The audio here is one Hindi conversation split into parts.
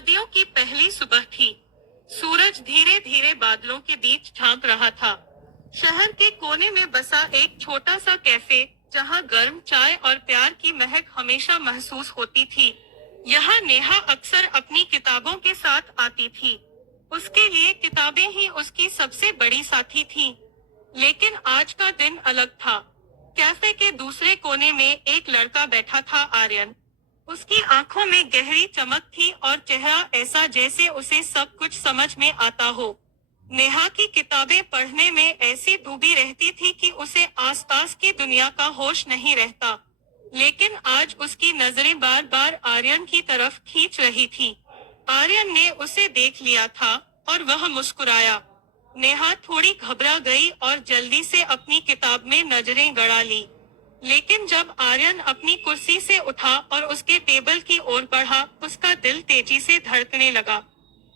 सर्दियों की पहली सुबह थी। सूरज धीरे धीरे बादलों के बीच झांक रहा था। शहर के कोने में बसा एक छोटा सा कैफे, जहां गर्म चाय और प्यार की महक हमेशा महसूस होती थी। यहाँ नेहा अक्सर अपनी किताबों के साथ आती थी। उसके लिए किताबें ही उसकी सबसे बड़ी साथी थीं। लेकिन आज का दिन अलग था। कैफे के दूसरे कोने में एक लड़का बैठा था, आर्यन। उसकी आंखों में गहरी चमक थी और चेहरा ऐसा जैसे उसे सब कुछ समझ में आता हो। नेहा की किताबें पढ़ने में ऐसी डूबी रहती थी कि उसे आसपास की दुनिया का होश नहीं रहता। लेकिन आज उसकी नजरें बार बार आर्यन की तरफ खींच रही थी। आर्यन ने उसे देख लिया था और वह मुस्कुराया। नेहा थोड़ी घबरा गई और जल्दी से अपनी किताब में नजरें गड़ा ली। लेकिन जब आर्यन अपनी कुर्सी से उठा और उसके टेबल की ओर बढ़ा, उसका दिल तेजी से धड़कने लगा।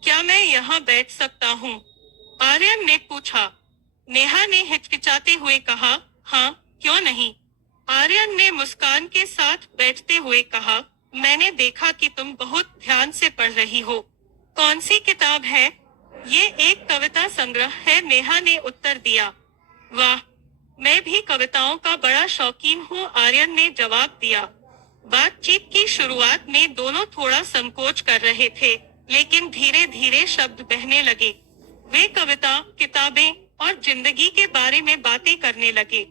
क्या मैं यहाँ बैठ सकता हूँ? आर्यन ने पूछा। नेहा ने हिचकिचाते हुए कहा, हाँ, क्यों नहीं? आर्यन ने मुस्कान के साथ बैठते हुए कहा, मैंने देखा कि तुम बहुत ध्यान से पढ़ रही हो। कौन सी किताब है? ये एक कविता संग्रह है, नेहा ने उत्तर दिया। वाह, मैं भी कविताओं का बड़ा शौकीन हूँ, आर्यन ने जवाब दिया। बातचीत की शुरुआत में दोनों थोड़ा संकोच कर रहे थे, लेकिन धीरे धीरे शब्द बहने लगे। वे कविता, किताबें और जिंदगी के बारे में बातें करने लगे।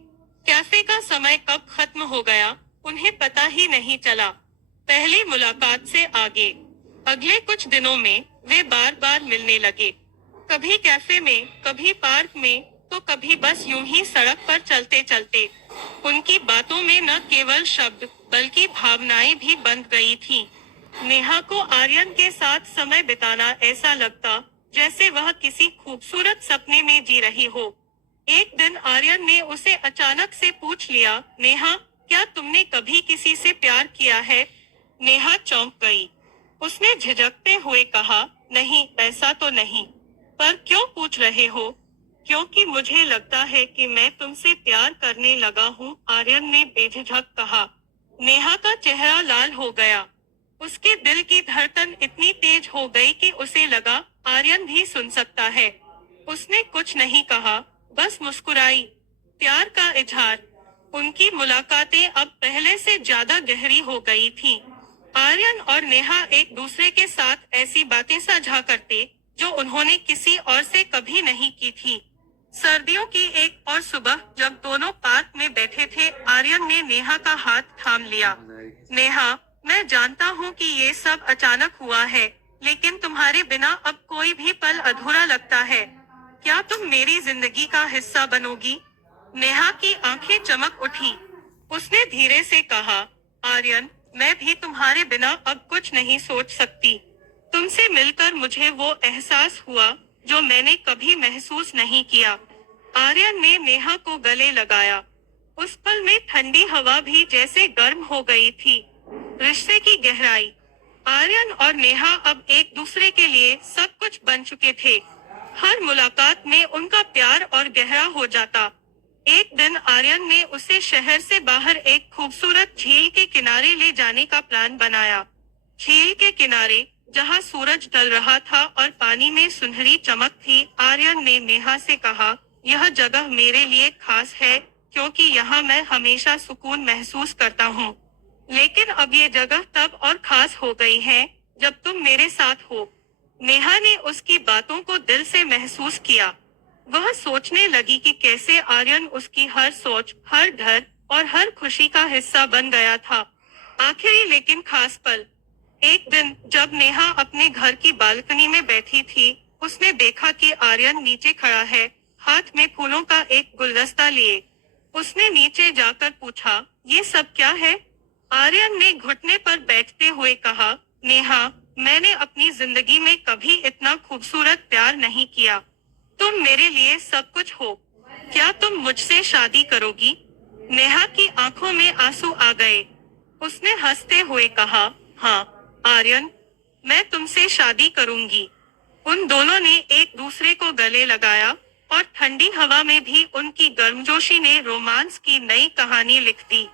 कैफे का समय कब खत्म हो गया, उन्हें पता ही नहीं चला। पहली मुलाकात से आगे अगले कुछ दिनों में वे बार बार मिलने लगे। कभी कैफे में, कभी पार्क में, तो कभी बस यूं ही सड़क पर चलते चलते। उनकी बातों में न केवल शब्द बल्कि भावनाएं भी बंध गई थीं। नेहा को आर्यन के साथ समय बिताना ऐसा लगता जैसे वह किसी खूबसूरत सपने में जी रही हो। एक दिन आर्यन ने उसे अचानक से पूछ लिया, नेहा, क्या तुमने कभी किसी से प्यार किया है? नेहा चौंक गई। उसने झिझकते हुए कहा, नहीं, ऐसा तो नहीं। पर क्यों पूछ रहे हो? क्योंकि मुझे लगता है कि मैं तुमसे प्यार करने लगा हूँ, आर्यन ने बेझिझक कहा। नेहा का चेहरा लाल हो गया। उसके दिल की धड़कन इतनी तेज हो गई कि उसे लगा आर्यन भी सुन सकता है। उसने कुछ नहीं कहा, बस मुस्कुराई। प्यार का इजहार। उनकी मुलाकातें अब पहले से ज्यादा गहरी हो गई थीं। आर्यन और नेहा एक दूसरे के साथ ऐसी बातें साझा करते जो उन्होंने किसी और से कभी नहीं की थी। सर्दियों की एक और सुबह जब दोनों पार्क में बैठे थे, आर्यन ने नेहा का हाथ थाम लिया। नेहा, मैं जानता हूँ कि ये सब अचानक हुआ है, लेकिन तुम्हारे बिना अब कोई भी पल अधूरा लगता है। क्या तुम मेरी जिंदगी का हिस्सा बनोगी? नेहा की आंखें चमक उठी। उसने धीरे से कहा, आर्यन, मैं भी तुम्हारे बिना अब कुछ नहीं सोच सकती। तुमसे मिलकर मुझे वो एहसास हुआ जो मैंने कभी महसूस नहीं किया। आर्यन ने नेहा को गले लगाया। उस पल में ठंडी हवा भी जैसे गर्म हो गई थी। रिश्ते की गहराई। आर्यन और नेहा अब एक दूसरे के लिए सब कुछ बन चुके थे। हर मुलाकात में उनका प्यार और गहरा हो जाता। एक दिन आर्यन ने उसे शहर से बाहर एक खूबसूरत झील के किनारे ले जाने का प्लान बनाया। झील के किनारे, जहां सूरज ढल रहा था और पानी में सुनहरी चमक थी, आर्यन ने नेहा से कहा, यह जगह मेरे लिए खास है, क्योंकि यहाँ मैं हमेशा सुकून महसूस करता हूँ। लेकिन अब ये जगह तब और खास हो गई है जब तुम मेरे साथ हो। नेहा ने उसकी बातों को दिल से महसूस किया। वह सोचने लगी कि कैसे आर्यन उसकी हर सोच, हर डर और हर खुशी का हिस्सा बन गया था। आखिरी लेकिन खास पल। एक दिन जब नेहा अपने घर की बालकनी में बैठी थी, उसने देखा कि आर्यन नीचे खड़ा है, हाथ में फूलों का एक गुलदस्ता लिए। उसने नीचे जाकर पूछा, ये सब क्या है? आर्यन ने घुटने पर बैठते हुए कहा, नेहा, मैंने अपनी जिंदगी में कभी इतना खूबसूरत प्यार नहीं किया। तुम मेरे लिए सब कुछ हो। क्या तुम मुझसे शादी करोगी? नेहा की आंखों में आंसू आ गए। उसने हंसते हुए कहा, हाँ आर्यन, मैं तुमसे शादी करूंगी। उन दोनों ने एक दूसरे को गले लगाया और ठंडी हवा में भी उनकी गर्मजोशी ने रोमांस की नई कहानी लिख दी।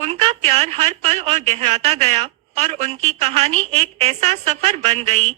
उनका प्यार हर पल और गहराता गया, और उनकी कहानी एक ऐसा सफर बन गई